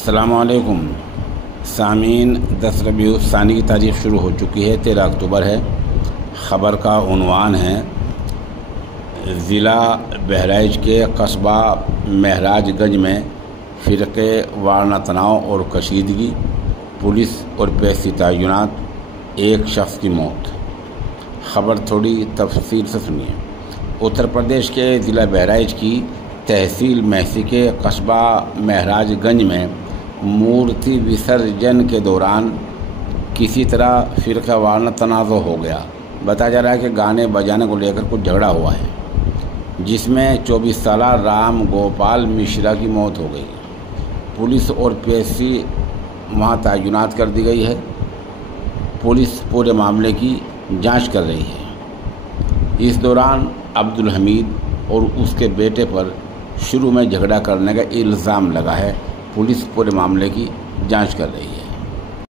अस्सलामुअलैकुम सामीन। 10 रबीउ सानी की तारीख शुरू हो चुकी है, 13 अक्टूबर है। ख़बर का उन्वान है, ज़िला बहराइच के कस्बा महराजगंज में फ़िरक़े वारना तनाव और कशीदगी, पुलिस और पैसी तयनात, एक शख्स की मौत। ख़बर थोड़ी तफसील से सुनिए। उत्तर प्रदेश के ज़िला बहराइच की तहसील महसी के कस्बा महराजगंज में मूर्ति विसर्जन के दौरान किसी तरह फ़िरक़ा वारना तनाज़ हो गया। बताया जा रहा है कि गाने बजाने को लेकर कुछ झगड़ा हुआ है, जिसमें 24 साल राम गोपाल मिश्रा की मौत हो गई। पुलिस और पैसी वहाँ तैनात कर दी गई है। पुलिस पूरे मामले की जांच कर रही है। इस दौरान अब्दुल हमीद और उसके बेटे पर शुरू में झगड़ा करने का इल्ज़ाम लगा है। पुलिस पूरे मामले की जांच कर रही है।